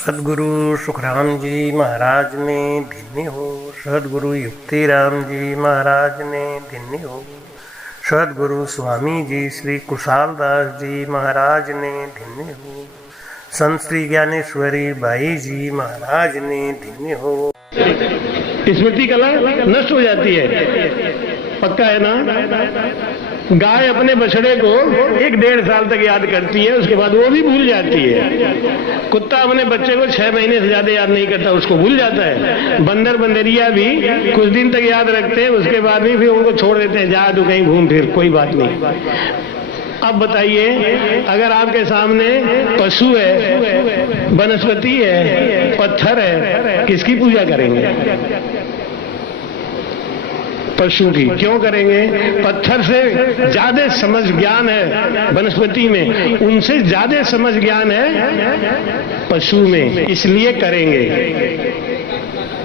सदगुरु सुखराम जी महाराज ने धन्य हो। सदगुरु युक्तिराम जी महाराज ने धन्य हो। सदगुरु स्वामी जी श्री कुशालदास जी महाराज ने धन्य हो। संत श्री ज्ञानेश्वरी बाई जी महाराज ने धन्य हो। स्मृति कला नष्ट हो जाती है, पक्का है ना। गाय अपने बछड़े को 1-1.5 साल तक याद करती है, उसके बाद वो भी भूल जाती है। कुत्ता अपने बच्चे को 6 महीने से ज्यादा याद नहीं करता, उसको भूल जाता है। बंदर बंदरिया भी कुछ दिन तक याद रखते हैं, उसके बाद भी फिर उनको छोड़ देते हैं, जा तू कहीं घूम फिर, कोई बात नहीं। अब बताइए, अगर आपके सामने पशु है, वनस्पति है, पत्थर है, किसकी पूजा करेंगे? पशु की। क्यों करेंगे? पत्थर से ज्यादा समझ ज्ञान है वनस्पति में, उनसे ज्यादा समझ ज्ञान है पशु में, इसलिए करेंगे।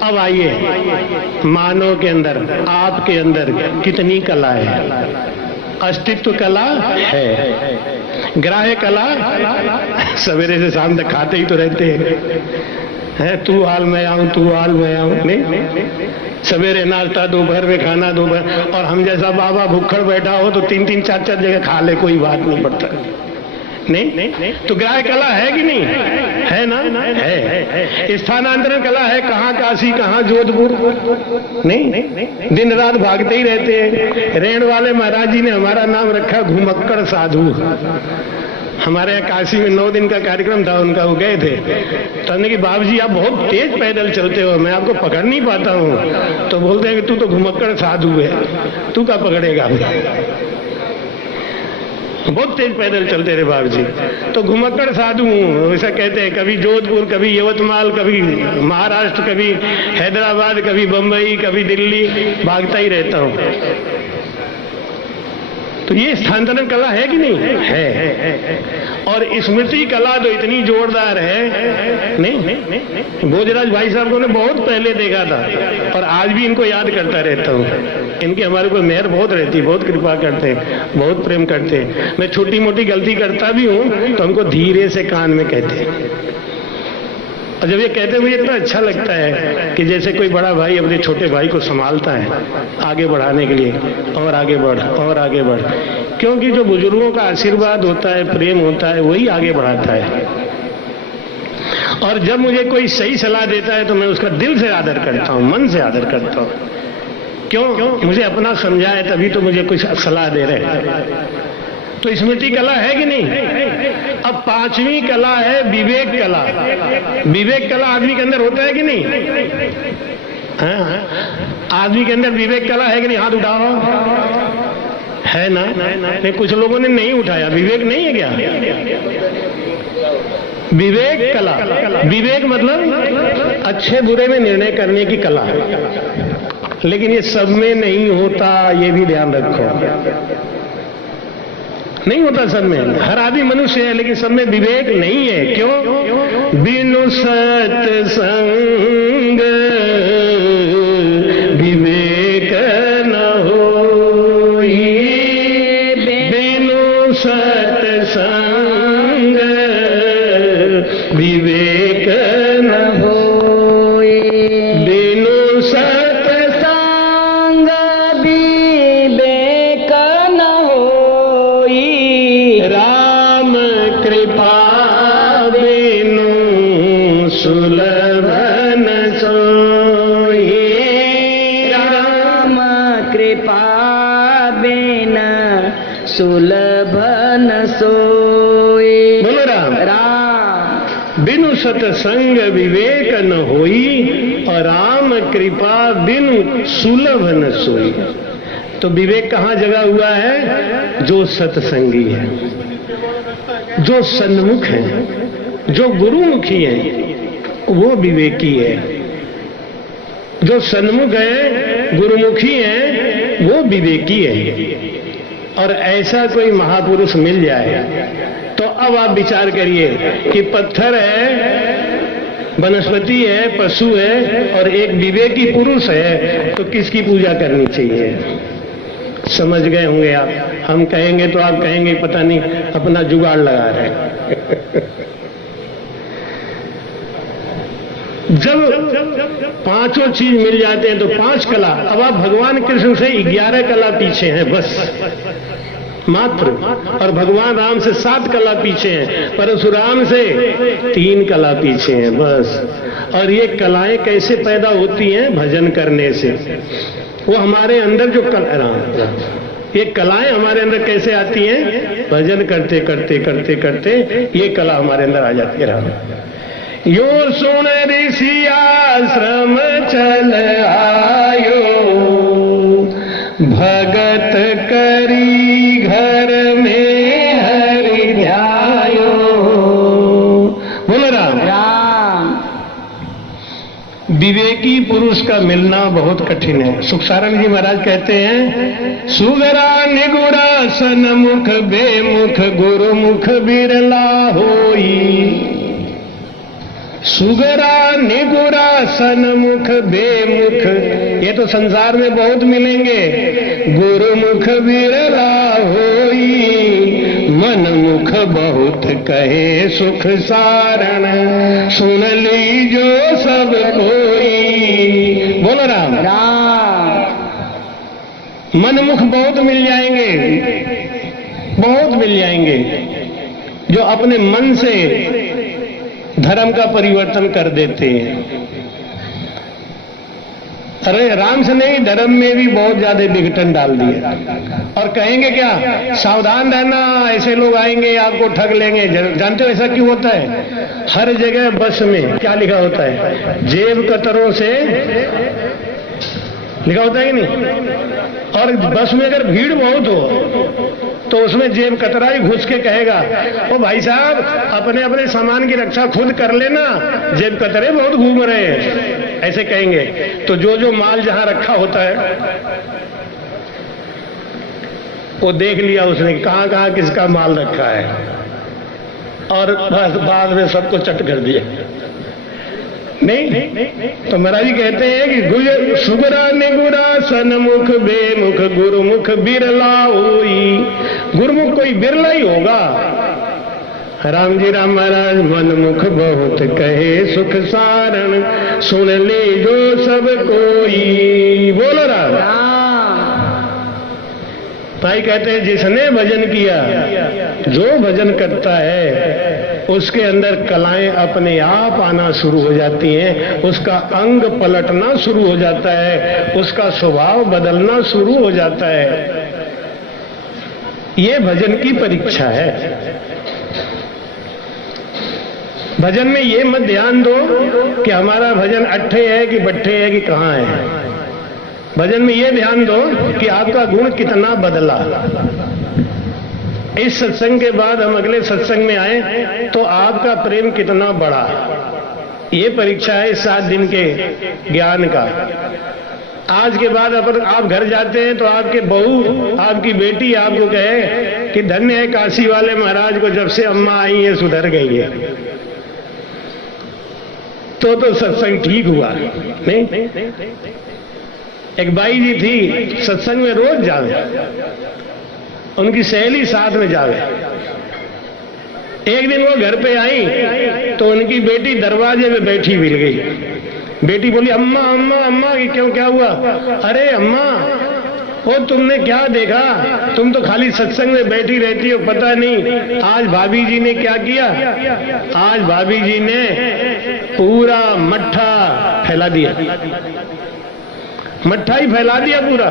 अब आइए, मानव के अंदर, आपके अंदर कितनी कला है? अस्तित्व कला है, ग्राह्य कला सवेरे से शाम तक खाते ही तो रहते हैं, तू हाल मैं आऊं, तू हाल मैं आऊं। नहीं, सवेरे नाश्ता, दोपहर में खाना, दोपहर, और हम जैसा बाबा भूखड़ बैठा हो तो 3-3, 4-4 जगह खा ले, कोई बात नहीं पड़ता। नहीं तो ग्राह्य कला है कि नहीं है? ना है। स्थानांतरण कला है, कहाँ काशी, कहाँ जोधपुर, नहीं, दिन रात भागते ही रहते हैं। रेण वाले महाराज जी ने हमारा नाम रखा घुमक्कड़ साधु। हमारे यहाँ काशी में 9 दिन का कार्यक्रम था उनका, वो गए थे तो हमने कि बाबू जी आप बहुत तेज पैदल चलते हो, मैं आपको पकड़ नहीं पाता हूँ। तो बोलते हैं कि तू तो घुमक्कड़ साधु है, तू क्या पकड़ेगा? बहुत तेज पैदल चलते रहे बाबू जी, तो घुमक्कड़ साधु हूँ, ऐसा कहते हैं। कभी जोधपुर, कभी यवतमाल, कभी महाराष्ट्र, कभी हैदराबाद, कभी बम्बई, कभी दिल्ली, भागता ही रहता हूँ। तो ये स्थानांतरण कला है कि नहीं है। और स्मृति कला तो इतनी जोरदार है, नहीं, भोजराज भाई साहब को ने बहुत पहले देखा था और आज भी इनको याद करता रहता हूँ। इनकी हमारे ऊपर मेहर बहुत रहती है, बहुत कृपा करते हैं, बहुत प्रेम करते हैं। मैं छोटी मोटी गलती करता भी हूँ तो हमको धीरे से कान में कहते हैं, और जब ये कहते हैं मुझे इतना अच्छा लगता है कि जैसे कोई बड़ा भाई अपने छोटे भाई को संभालता है आगे बढ़ाने के लिए, और आगे बढ़, और आगे बढ़। क्योंकि जो बुजुर्गों का आशीर्वाद होता है, प्रेम होता है, वही आगे बढ़ाता है। और जब मुझे कोई सही सलाह देता है तो मैं उसका दिल से आदर करता हूँ, मन से आदर करता हूँ। क्यों? मुझे अपना समझा है तभी तो मुझे कुछ सलाह दे रहे हैं। तो स्मृति कला है कि नहीं? अब 5वीं कला है विवेक कला। विवेक कला आदमी के अंदर होता है कि नहीं? आदमी के अंदर विवेक कला है कि नहीं? हाथ उठाओ। है ना? नहीं, कुछ लोगों ने नहीं उठाया। विवेक नहीं है क्या? विवेक कला, विवेक मतलब अच्छे बुरे में निर्णय करने की कला है, लेकिन ये सब में नहीं होता, ये भी ध्यान रखो। नहीं होता सब में, हर आदमी मनुष्य है लेकिन सब में विवेक नहीं है। क्यों? बिनु सत्संग विवेक न होई, बिनु सत्संग विवेक न होई, बिनु सत्संग विवेक न होई, राम कृपा बिनु सुलभ न सोई, राम कृपा बिना सुलभ न सोई। बोलो राम। राम बिनु सत्संग विवेक न होई, और राम कृपा बिनु सुलभ न सोई। तो विवेक कहाँ जगा हुआ है? जो सत्संगी है, जो सन्मुख है, जो गुरुमुखी है, वो विवेकी है। जो सन्मुख है, गुरुमुखी है, वो विवेकी है। और ऐसा कोई महापुरुष मिल जाए तो अब आप विचार करिए कि पत्थर है, वनस्पति है, पशु है, और एक विवेकी पुरुष है, तो किसकी पूजा करनी चाहिए? समझ गए होंगे आप। हम कहेंगे तो आप कहेंगे पता नहीं अपना जुगाड़ लगा रहे जब पांचों चीज मिल जाते हैं तो 5 कला। अब आप भगवान कृष्ण से 11 कला पीछे हैं बस मात्र, और भगवान राम से 7 कला पीछे हैं, परशुराम से 3 कला पीछे हैं बस। और ये कलाएं कैसे पैदा होती हैं? भजन करने से। वो हमारे अंदर जो ये कलाएं हमारे अंदर कैसे आती हैं? भजन करते करते करते करते ये कला हमारे अंदर आ जाती है। यो सुन ऋषि आश्रम चल आयो, भगत करी घर में हरि ध्यायो। बोलो राम राम। विवेकी पुरुष का मिलना बहुत कठिन है। सुखसारण जी महाराज कहते हैं, सुगरा निगुरा सनमुख बेमुख गुरुमुख बिरला होई। सुगरा निगुरा सनमुख बेमुख, ये तो संसार में बहुत मिलेंगे। गुरुमुख बिरला होई, मनमुख बहुत कहे सुख सारण, सुन ली जो सब कोई। बोलो राम राम। मनमुख बहुत मिल जाएंगे, बहुत मिल जाएंगे, जो अपने मन से धर्म का परिवर्तन कर देते हैं। अरे राम से नहीं, धर्म में भी बहुत ज्यादा विघटन डाल दिए। और कहेंगे क्या? सावधान रहना, ऐसे लोग आएंगे आपको ठग लेंगे। जानते हो ऐसा क्यों होता है? हर जगह बस में क्या लिखा होता है? जेब कतरों से लिखा होता है कि नहीं? और बस में अगर भीड़ बहुत हो तो उसमें जेब कतरा ही घुस के कहेगा, ओ भाई साहब अपने अपने सामान की रक्षा खुद कर लेना, जेब कतरे बहुत घूम रहे हैं, ऐसे कहेंगे। तो जो जो माल जहां रखा होता है वो देख लिया उसने, कहां कहां किसका माल रखा है, और बस बाद में सबको चट कर दिया। नहीं तो महाराज जी कहते हैं कि सुगरा निगुरा सनमुख बेमुख गुरुमुख बिरला होई। गुरुमुख कोई बिरला ही होगा। राम जी राम महाराज, मनमुख बहुत कहे सुख सारण, सुन ले जो सब कोई। बोलो राम। भाई कहते हैं जिसने भजन किया, जो भजन करता है उसके अंदर कलाएं अपने आप आना शुरू हो जाती हैं, उसका अंग पलटना शुरू हो जाता है, उसका स्वभाव बदलना शुरू हो जाता है। ये भजन की परीक्षा है। भजन में ये मत ध्यान दो कि हमारा भजन अट्ठे है कि बट्ठे है कि कहां है। भजन में ये ध्यान दो कि आपका गुण कितना बदला। इस सत्संग के बाद हम अगले सत्संग में आए तो आपका प्रेम कितना बढ़ा। ये परीक्षा है 7 दिन के ज्ञान का। आज के बाद अगर आप घर जाते हैं तो आपके बहू, आपकी बेटी आपको कहे कि धन्य है काशी वाले महाराज को, जब से अम्मा आई है सुधर गई है, तो सत्संग ठीक हुआ। नहीं, एक बाई जी थी, सत्संग में रोज जावे, उनकी सहेली साथ में जावे। एक दिन वो घर पे आई तो उनकी बेटी दरवाजे में बैठी मिल गई। बेटी बोली, अम्मा अम्मा अम्मा, क्यों, क्या हुआ? अरे अम्मा, वो तुमने क्या देखा? तुम तो खाली सत्संग में बैठी रहती हो, पता नहीं आज भाभी जी ने क्या किया। आज भाभी जी ने पूरा मट्ठा फैला दिया, मट्ठा ही फैला दिया पूरा।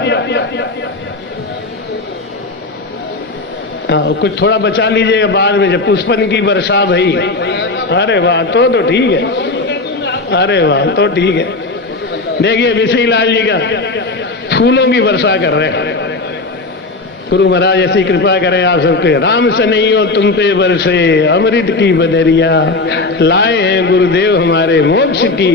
कुछ थोड़ा बचा लीजिएगा बाद में, जब पुष्पन की वर्षा भई। अरे वाह, तो ठीक है। अरे वाह, तो ठीक है। देखिए विशई लाल जी का फूलों की वर्षा कर रहे हैं। गुरु महाराज ऐसी कृपा करें आप सबके। राम से नहीं हो तुम पे बरसे अमृत की बदरिया, लाए हैं गुरुदेव हमारे मोक्ष की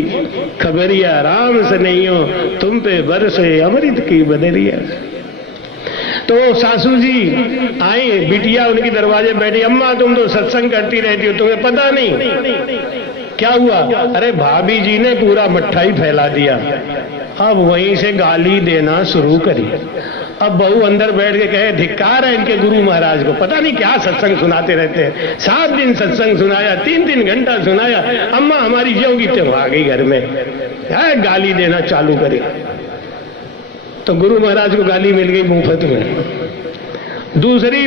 खबरिया। राम से नहीं हो तुम पे बरसे अमृत की बदरिया। तो सासू जी आई, बिटिया उनकी दरवाजे बैठी, अम्मा तुम तो सत्संग करती रहती हो, तुम्हें पता नहीं क्या हुआ? अरे भाभी जी ने पूरा मट्ठा ही फैला दिया। अब वहीं से गाली देना शुरू करी। अब बहू अंदर बैठ के कहे धिक्कार है इनके गुरु महाराज को, पता नहीं क्या सत्संग सुनाते रहते हैं। 7 दिन सत्संग सुनाया, 3-3 घंटा सुनाया, अम्मा हमारी ज्यों त्यों आ गई घर में, गाली देना चालू करी। तो गुरु महाराज को गाली मिल गई मुफ्त में। दूसरी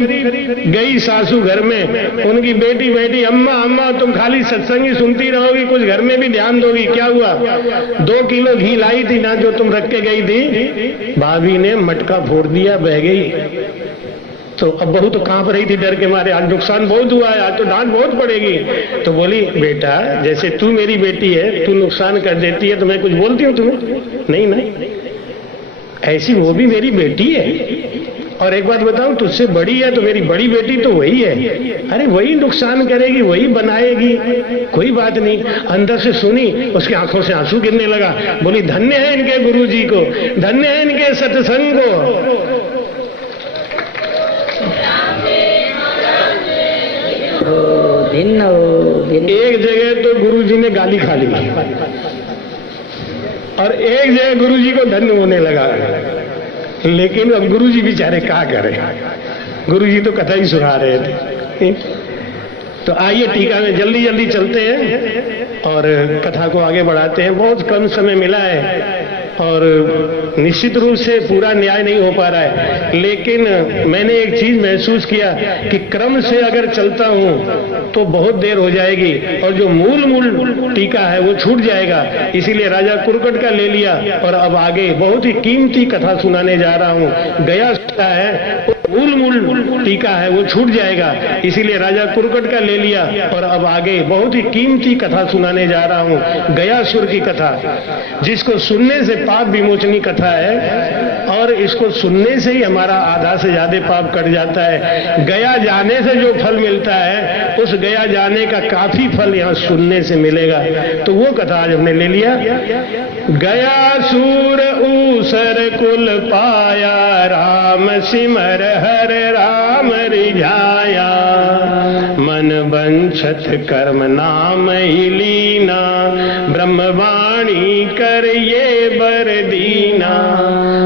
गई सासू घर में, उनकी बेटी बैठी, अम्मा अम्मा तुम खाली सत्संग ही सुनती रहोगी, कुछ घर में भी ध्यान दोगी। क्या हुआ? 2 किलो घी लाई थी ना जो तुम रख के गई थी, भाभी ने मटका फोड़ दिया, बह गई। तो अब बहू तो कांप रही थी डर के मारे, आज नुकसान बहुत हुआ है, आज तो डांट बहुत पड़ेगी। तो बोली बेटा जैसे तू मेरी बेटी है, तू नुकसान कर देती है तो मैं कुछ बोलती हूँ तुम्हें? नहीं नहीं, ऐसी वो भी मेरी बेटी है। और एक बात बताऊं, तुझसे बड़ी है तो मेरी बड़ी बेटी तो वही है। अरे वही नुकसान करेगी, वही बनाएगी, कोई बात नहीं। अंदर से सुनी, उसकी आंखों से आंसू गिरने लगा। बोली धन्य है इनके गुरुजी को, धन्य है इनके सत्संग को। एक जगह तो गुरुजी ने गाली खा ली और एक जगह गुरुजी को धन्य होने लगा। लेकिन अब गुरुजी बेचारे क्या करें, गुरुजी तो कथा ही सुना रहे थे। तो आइए टीका में जल्दी जल्दी चलते हैं और कथा को आगे बढ़ाते हैं। बहुत कम समय मिला है और निश्चित रूप से पूरा न्याय नहीं हो पा रहा है, लेकिन मैंने एक चीज महसूस किया कि क्रम से अगर चलता हूं तो बहुत देर हो जाएगी और जो मूल टीका है वो छूट जाएगा। इसीलिए राजा कुरकट का ले लिया और अब आगे बहुत ही कीमती कथा सुनाने जा रहा हूं। गया है मूल टीका है वो छूट जाएगा, इसीलिए राजा कुरकट का ले लिया और अब आगे बहुत ही कीमती कथा सुनाने जा रहा हूं। गयासुर की कथा, जिसको सुनने से पाप विमोचनी कथा है और इसको सुनने से ही हमारा आधा से ज्यादा पाप कट जाता है। गया जाने से जो फल मिलता है उस गया जाने का काफी फल यहाँ सुनने से मिलेगा। तो वो कथा आज हमने ले लिया। गयासुर ऊसर कुल पाया, राम सिमर हर राम रिझाया, मन बंछत कर्म नाम ही लीना, ब्रह्मवाणी कर ये बर दीना।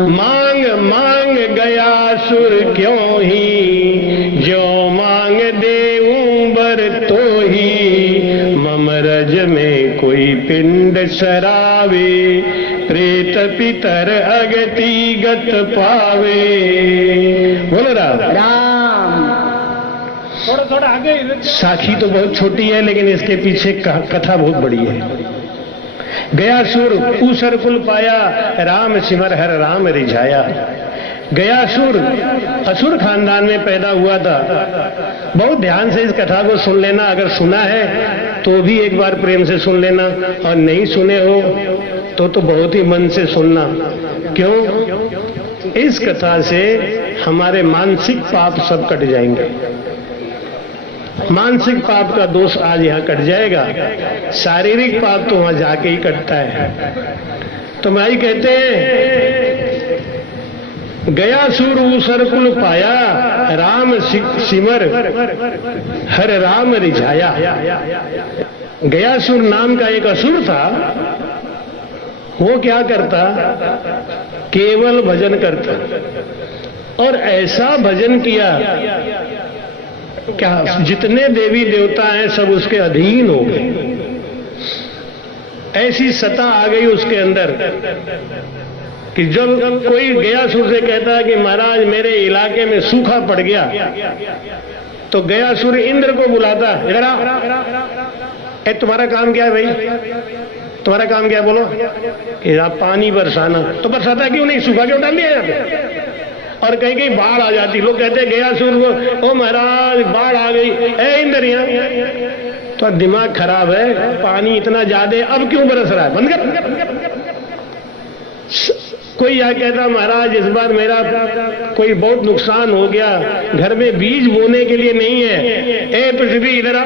मांग मांग गया सुर क्यों ही, जो मांग देऊं बर तो ही। मम रज में कोई पिंड सरावे, प्रेत पितर अगति गत पावे। बोलो राम। थोड़ा आगे। साखी तो बहुत छोटी है लेकिन इसके पीछे कथा बहुत बड़ी है। गयासुर ऊसर कुल पाया, राम सिमर हर राम रिझाया। गयासुर असुर खानदान में पैदा हुआ था। बहुत ध्यान से इस कथा को सुन लेना, अगर सुना है तो भी एक बार प्रेम से सुन लेना और नहीं सुने हो तो बहुत ही मन से सुनना। क्यों? इस कथा से हमारे मानसिक पाप सब कट जाएंगे। मानसिक पाप का दोष आज यहाँ कट जाएगा, शारीरिक पाप तो वहां जाके ही कटता है। तो भाई कहते हैं गयासुर ऊसर कुल पाया, राम सिमर हर राम रिझाया। गयासुर नाम का एक असुर था। वो क्या करता? केवल भजन करता और ऐसा भजन किया क्या जितने देवी देवता हैं सब उसके अधीन हो गए। ऐसी सत्ता आ गई उसके अंदर कि जब कोई गयासुर से कहता है कि महाराज मेरे इलाके में सूखा पड़ गया, तो गयासुर इंद्र को बुलाता, इधर आ, तुम्हारा काम क्या है भाई? तुम्हारा काम क्या है बोलो? कि आप पानी बरसाना। तो बरसाता क्यों नहीं? सूखा क्यों डाल दिया यहाँ पे? और कहीं कहीं बाढ़ आ जाती, लोग कहते हैं गयासुर को, ओ महाराज बाढ़ आ गई, ए इंद्र यहाँ तो दिमाग खराब है, पानी इतना ज्यादा अब क्यों बरस रहा है, बंद कर। कोई यह कहता महाराज इस बार मेरा कोई बहुत नुकसान हो गया, घर में बीज बोने के लिए नहीं है, ए पृथ्वी इधर आ।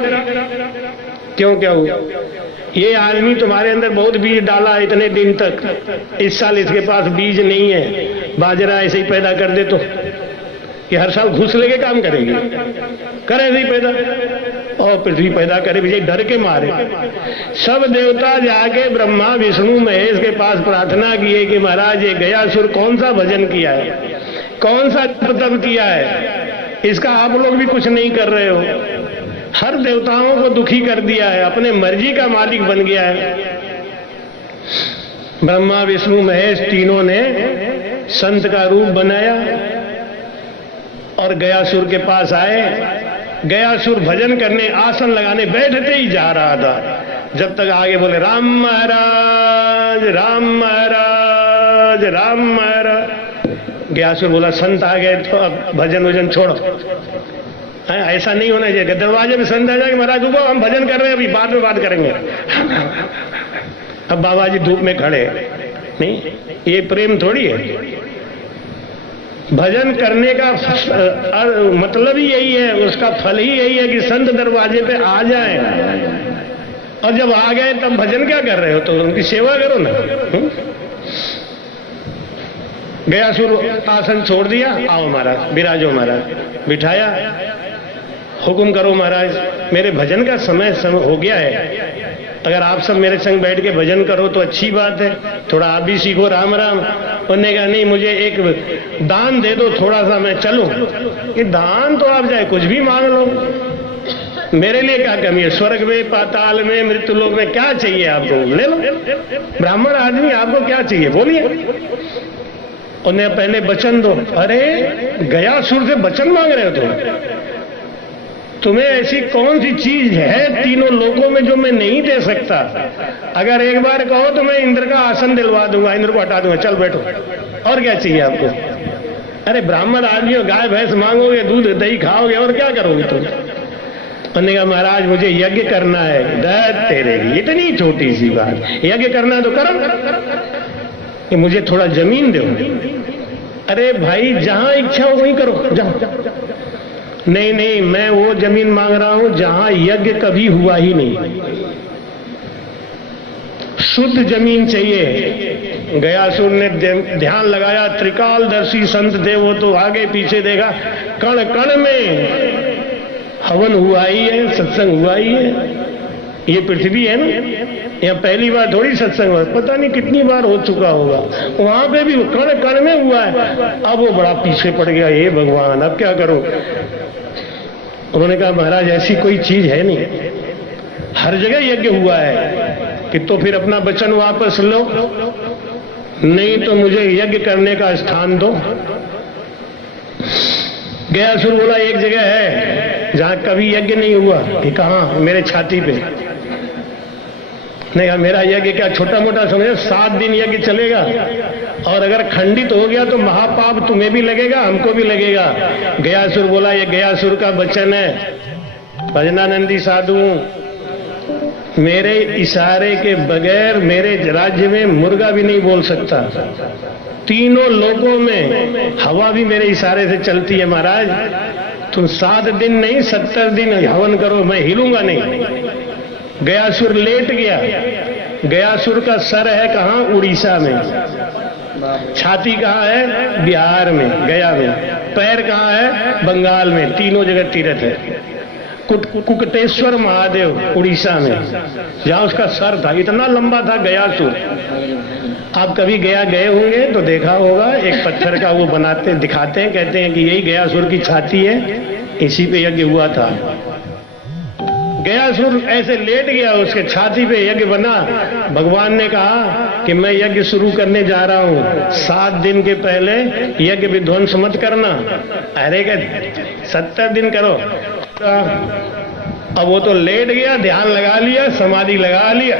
क्यों क्या हुआ? ये आदमी तुम्हारे अंदर बहुत बीज डाला इतने दिन तक, इस साल इसके पास बीज नहीं है, बाजरा ऐसे ही पैदा कर दे तो कि हर साल घूस लेके काम करेगी, करे ऐसे ही पैदा। और पृथ्वी पैदा करे विजय डर के मारे। सब देवता जाके ब्रह्मा विष्णु महेश के पास प्रार्थना किए कि महाराज ये गयासुर कौन सा भजन किया है, कौन सा तप किया है, इसका आप लोग भी कुछ नहीं कर रहे हो। हर देवताओं को दुखी कर दिया है, अपने मर्जी का मालिक बन गया है। ब्रह्मा विष्णु महेश तीनों ने संत का रूप बनाया और गयासुर के पास आए। गयासुर भजन करने, आसन लगाने बैठते ही जा रहा था, जब तक आगे बोले राम महाराज राम महाराज राम महाराज। गयासुर बोला संत आ गए तो अब भजन वजन छोड़ो। ऐसा नहीं होना चाहिए। दरवाजे में संत आ जाए, महाराज रुको हम भजन कर रहे हैं, अभी बाद में बात करेंगे। अब बाबा जी धूप में खड़े, नहीं, ये प्रेम थोड़ी है। भजन करने का मतलब ही यही है, उसका फल ही यही है कि संत दरवाजे पे आ जाए, और जब आ गए तब भजन क्या कर रहे हो, तो उनकी सेवा करो ना। गयासुर आसन छोड़ दिया, आओ महाराज विराजो महाराज, बिठाया, हुक्म करो महाराज, मेरे भजन का समय हो गया है, अगर आप सब मेरे संग बैठ के भजन करो तो अच्छी बात है, थोड़ा आप भी सीखो राम राम। उन्होंने कहा नहीं, मुझे एक दान दे दो थोड़ा सा, मैं चलूं। ये दान तो आप जाए कुछ भी मांग लो, मेरे लिए क्या कमी है, स्वर्ग में पाताल में मृत्युलोक में क्या चाहिए आपको, ले लो। ब्राह्मण आदमी आपको क्या चाहिए बोलिए। उन्हें पहले वचन दो। अरे गयासुर से वचन मांग रहे हो तुम? तुम्हें ऐसी कौन सी चीज है तीनों लोकों में जो मैं नहीं दे सकता? अगर एक बार कहो तो मैं इंद्र का आसन दिलवा दूंगा, इंद्र को हटा दूंगा, चल बैठो, और क्या चाहिए आपको? अरे ब्राह्मण आदमी हो, गाय भैंस मांगोगे, दूध दही खाओगे, और क्या करोगे तुम? उन्होंने कहा महाराज मुझे यज्ञ करना है। दत्त तेरे लिए इतनी छोटी सी बात, यज्ञ करना है तो करो, कि मुझे थोड़ा जमीन दो। अरे भाई जहां इच्छा हो वहीं करो, जाओ। नहीं नहीं, मैं वो जमीन मांग रहा हूं जहां यज्ञ कभी हुआ ही नहीं, शुद्ध जमीन चाहिए। गयासुर ने ध्यान लगाया, त्रिकालदर्शी संत थे वो, तो आगे पीछे देखा, कण कण में हवन हुआ ही है, सत्संग हुआ ही है। ये पृथ्वी है ना, यहाँ पहली बार थोड़ी सत्संग हुआ, पता नहीं कितनी बार हो चुका होगा। वहां पे भी कण कण में हुआ है। अब वो बड़ा पीछे पड़ गया, हे भगवान अब क्या करो। उन्होंने कहा महाराज ऐसी कोई चीज है नहीं, हर जगह यज्ञ हुआ है, कि तो फिर अपना वचन वापस लो, नहीं तो मुझे यज्ञ करने का स्थान दो। गयासुर बोला एक जगह है जहां कभी यज्ञ नहीं हुआ। कि कहां? मेरे छाती पे। नहीं, मेरा यज्ञ क्या छोटा मोटा समझे, 7 दिन यज्ञ चलेगा, और अगर खंडित हो गया तो महापाप तुम्हें भी लगेगा, हमको भी लगेगा। गयासुर बोला ये गयासुर का वचन है, भजनानंदी साधु, मेरे इशारे के बगैर मेरे राज्य में मुर्गा भी नहीं बोल सकता, तीनों लोगों में हवा भी मेरे इशारे से चलती है। महाराज तुम 7 दिन नहीं 70 दिन हवन करो, मैं हिलूंगा नहीं। गयासुर लेट गया। गयासुर का सर है कहां? उड़ीसा में। छाती कहां है? बिहार में, गया में। पैर कहां है? बंगाल में। तीनों जगह तीर्थ है। कुकटेश्वर महादेव उड़ीसा में, जहां उसका सर था, इतना लंबा था गयासुर। आप कभी गया गए होंगे तो देखा होगा, एक पत्थर का वो बनाते दिखाते हैं, कहते हैं कि यही गयासुर की छाती है, इसी पे यज्ञ हुआ था। गयासुर ऐसे लेट गया, उसके छाती पे यज्ञ बना। भगवान ने कहा कि मैं यज्ञ शुरू करने जा रहा हूं, 7 दिन के पहले यज्ञ विध्वंस मत करना। अरे क्या 70 दिन करो। अब वो तो लेट गया, ध्यान लगा लिया, समाधि लगा लिया,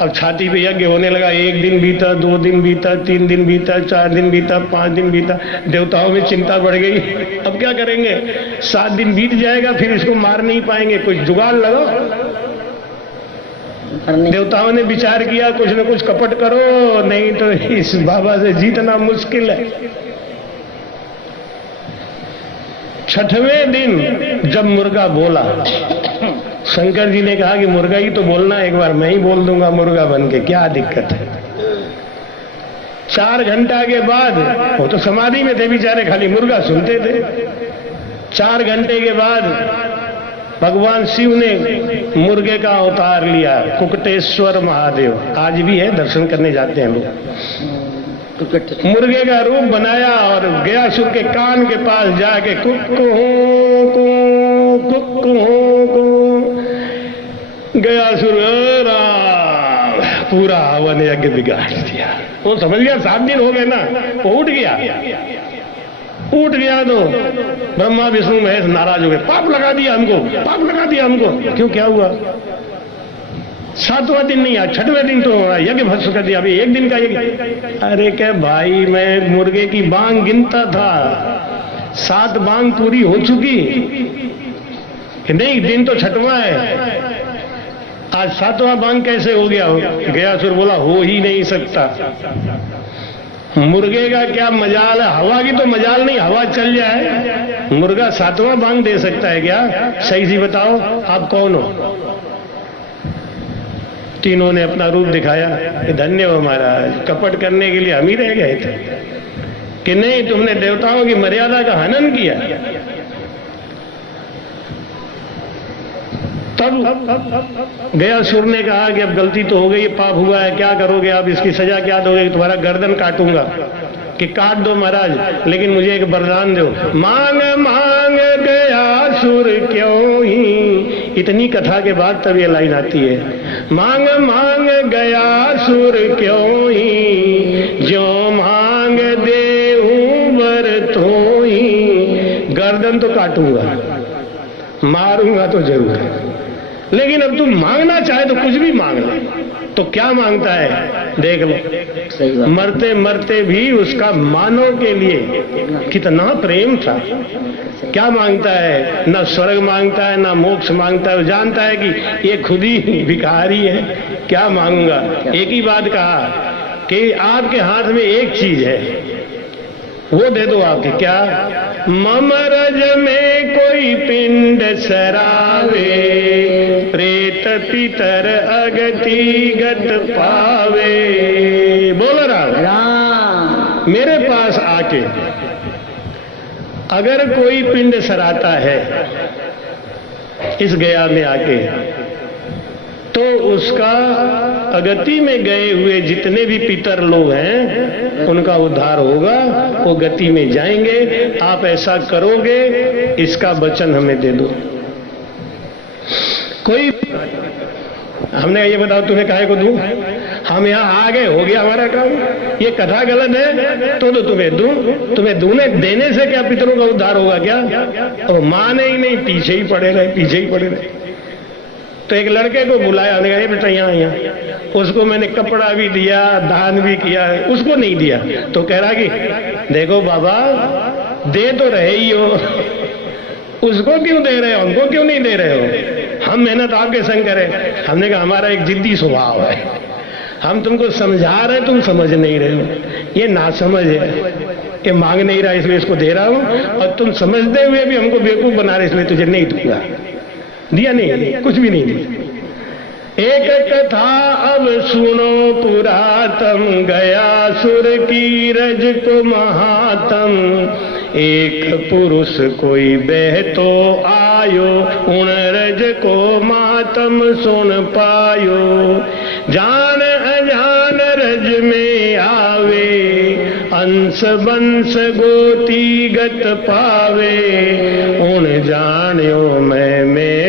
अब छाती पे यज्ञ होने लगा। 1 दिन बीता, 2 दिन बीता, 3 दिन बीता, 4 दिन बीता, 5 दिन बीता। देवताओं में चिंता बढ़ गई, अब क्या करेंगे? 7 दिन बीत जाएगा, फिर इसको मार नहीं पाएंगे, कुछ जुगाड़ लगाओ। देवताओं ने विचार किया कुछ न कुछ कपट करो, नहीं तो इस बाबा से जीतना मुश्किल है। 6वें दिन जब मुर्गा बोला, शंकर जी ने कहा कि मुर्गा ही तो बोलना, एक बार मैं ही बोल दूंगा मुर्गा बन के, क्या दिक्कत है। 4 घंटा के बाद, वो तो समाधि में थे बेचारे, खाली मुर्गा सुनते थे। 4 घंटे के बाद भगवान शिव ने मुर्गे का अवतार लिया, कुकटेश्वर महादेव। आज भी है, दर्शन करने जाते हैं लोग। मुर्गे का रूप बनाया और गयासुर के कान के पास जाके कुक्कू गयासुर पूरा हवन यज्ञ बिगाड़ दिया। वो समझ गया 7 दिन हो गए ना, वो उठ गया तो ब्रह्मा विष्णु महेश नाराज हो गए, पाप लगा दिया हमको। क्यों, क्या हुआ? 7वां दिन नहीं आया, 6वें दिन तो यज्ञ भस्म कर दिया, अभी 1 दिन का यज्ञ। अरे क्या भाई, मैं मुर्गे की बांग गिनता था, 7 बांग पूरी हो चुकी कि नहीं? दिन तो 6वां है, आज 7वां बांग कैसे हो गया? गयासुर बोला हो ही नहीं सकता। मुर्गे का क्या मजाल है, हवा की तो मजाल नहीं, हवा चल जाए, मुर्गा 7वां बांग दे सकता है क्या? सही सी बताओ, आप कौन हो? तीनों ने अपना रूप दिखाया कि धन्य हो महाराज, कपट करने के लिए हम ही रह गए थे कि नहीं, तुमने देवताओं की मर्यादा का हनन किया। तब गयासुर ने कहा कि अब गलती तो हो गई, पाप हुआ है, क्या करोगे आप? इसकी सजा क्या दोगे? तुम्हारा गर्दन काटूंगा। कि काट दो महाराज, लेकिन मुझे एक वरदान दो। मांग मांग गयासुर क्यों ही, इतनी कथा के बाद तब ये लाइन आती है, मांग मांग गयासुर क्यों ही, जो मांग देहूं वर तो ही। गर्दन तो काटूंगा, मारूंगा तो जरूर है, लेकिन अब तुम मांगना चाहे तो कुछ भी मांग ले। तो क्या मांगता है देख लो, मरते मरते भी उसका मानव के लिए कितना प्रेम था। क्या मांगता है? ना स्वर्ग मांगता है, ना मोक्ष मांगता है, वो जानता है कि ये खुद ही भिखारी है। क्या मांगूंगा? एक ही बात कहा कि आपके हाथ में एक चीज है, वो दे दो आपके। क्या? ममरज में कोई पिंड सरावे, प्रेत पितर अगति गत पावे। बोलो राम। मेरे पास आके अगर कोई पिंड सराता है इस गया में आके, तो उसका अगति में गए हुए जितने भी पितर लोग हैं उनका उद्धार होगा, वो गति में जाएंगे। आप ऐसा करोगे, इसका वचन हमें दे दो। कोई हमने ये बताओ तुम्हें काहे को दूं? हम यहाँ आ गए, हो गया हमारा काम। ये कथा गलत है तो तुम्हें दूं, तुम्हें दूने देने से क्या पितरों का उद्धार होगा क्या? और माने ही नहीं, पीछे ही पड़े रहे। तो एक लड़के को बुलाया, हमने कहा बेटा यहाँ। उसको मैंने कपड़ा भी दिया, दान भी किया, उसको नहीं दिया। तो कह रहा कि देखो बाबा, दे तो रहे ही हो, उसको क्यों दे रहे हो, हमको क्यों नहीं दे रहे हो? हम मेहनत आपके संग करें। हमने कहा हमारा एक जिद्दी स्वभाव है, हम तुमको समझा रहे, तुम समझ नहीं रहे हो। ये नासमझ है कि मांग नहीं रहा इसलिए इसको दे रहा हूं, और तुम समझते हुए भी हमको बेवकूफ बना रहे इसलिए तुझे नहीं दूंगा। दिया नहीं, कुछ भी नहीं दिया। एक कथा अब सुनो पुरातम, गयासुर की रज को महातम। एक पुरुष कोई बहतो आयो, उन रज को मातम सुन पायो। जान अजान रज में आवे, अंश बंश गोती गत पावे। उन जान्यो मैं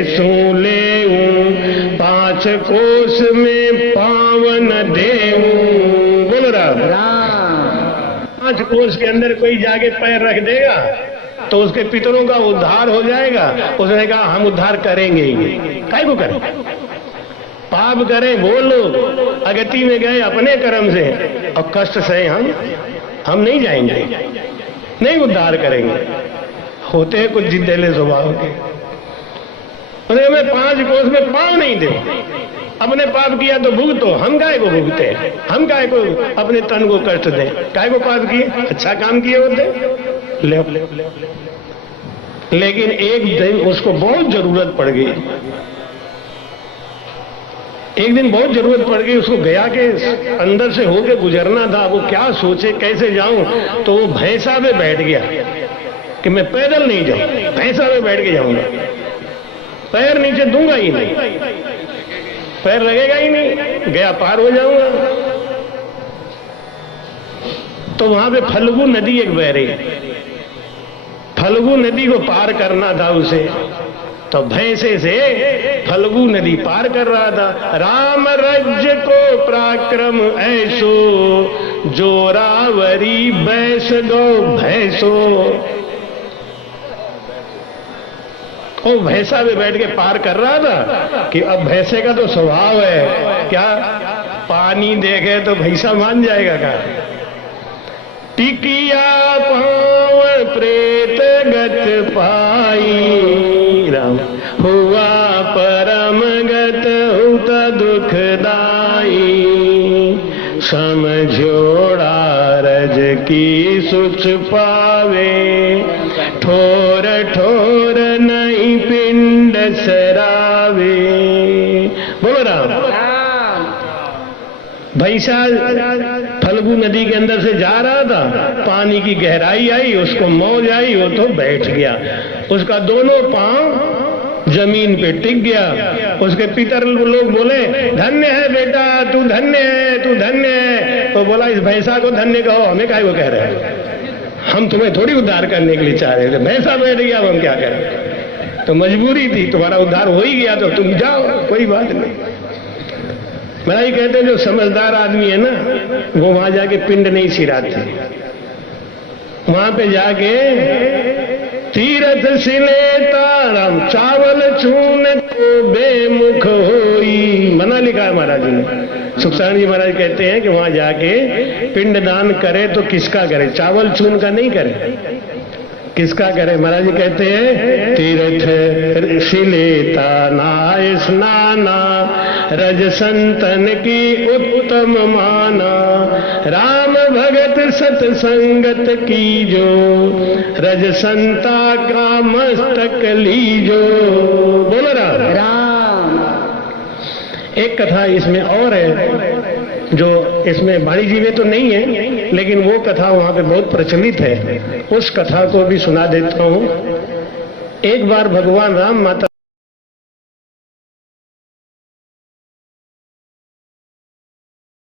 सू लेऊं, 5 कोस में पावन देऊं। बोल रहा 5 कोस के अंदर कोई जाके पैर रख देगा तो उसके पितरों का उद्धार हो जाएगा। उसने कहा हम उद्धार करेंगे ही। काहे को करें? पाप करें वो लोग, अगति में गए अपने कर्म से और कष्ट सहे हम नहीं जाएंगे, नहीं उद्धार करेंगे। होते हैं कुछ जिद्देले स्वभाव के, उन्हें मैं 5 कोस में पाँव नहीं दे। अपने पाप किया तो भुगतो, हम काहे को भुगते हैं? हम काहे को अपने तन को कष्ट दें? काहे को पाप किए? अच्छा काम किए होते ले। लेकिन एक दिन उसको बहुत जरूरत पड़ गई, एक दिन बहुत जरूरत पड़ गई उसको। गया के अंदर से होके गुजरना था, वो क्या सोचे कैसे जाऊं? तो वो भैंसा पे बैठ गया कि मैं पैदल नहीं जाऊं, भैंसा पे बैठ के जाऊंगा। पैर नीचे दूंगा ही नहीं, पैर लगेगा ही नहीं, गया पार हो जाऊंगा। तो वहां पे फल्गु नदी एक बह रही, फल्गु नदी को पार करना था उसे, तो भैंसे से फल्गु नदी पार कर रहा था। राम राज्य को पराक्रम ऐसो, जोरावरी बैस गो भैंसो। वो भैंसा में बैठ के पार कर रहा था कि अब भैंसे का तो स्वभाव है क्या, पानी देखे तो भैंसा मान जाएगा क्या। टिकिया पाँव प्रेत गत पाई, राम हुआ परम गत हुत दुखदाई। समझोड़ा रज की सुच पावे, ठोर ठोर नहीं पिंड सरावे। बोलो राम। भैंसा फल्गु नदी के अंदर से जा रहा था, पानी की गहराई आई, उसको मौज आई, वो तो बैठ गया, उसका दोनों पांव जमीन पे टिक गया। उसके पितर लोग बोले धन्य है बेटा, तू धन्य है, तू धन्य है। तो बोला इस भैंसा को धन्य कहो, हमें काहे को कह रहे हैं, हम तुम्हें थोड़ी उद्धार करने के लिए चाह रहे थे, भैंसा बैठ गया, अब हम क्या करें। तो मजबूरी थी, तुम्हारा उद्धार हो ही गया तो तुम जाओ, कोई बात नहीं। महाराज कहते हैं जो समझदार आदमी है ना, वो वहां जाके पिंड नहीं सिराते, वहां पे जाके तीरथ सिलेता राम चावल चून को बेमुख होई, मना लिखा है महाराज जी ने। सुखसारण जी महाराज कहते हैं कि वहां जाके पिंडदान करे तो किसका करे, चावल चून का नहीं करे, किसका करे। महाराज जी कहते हैं तीर्थ सिलेता नाय स्नाना, रज संतन की उत्तम माना। राम भगत सतसंगत की जो, रज संता का मस्तक लीजो। बोलो राम। राम। एक कथा इसमें और है जो इसमें वाणी जी में तो नहीं है, लेकिन वो कथा वहां पे बहुत प्रचलित है, उस कथा को भी सुना देता हूं। एक बार भगवान राम माता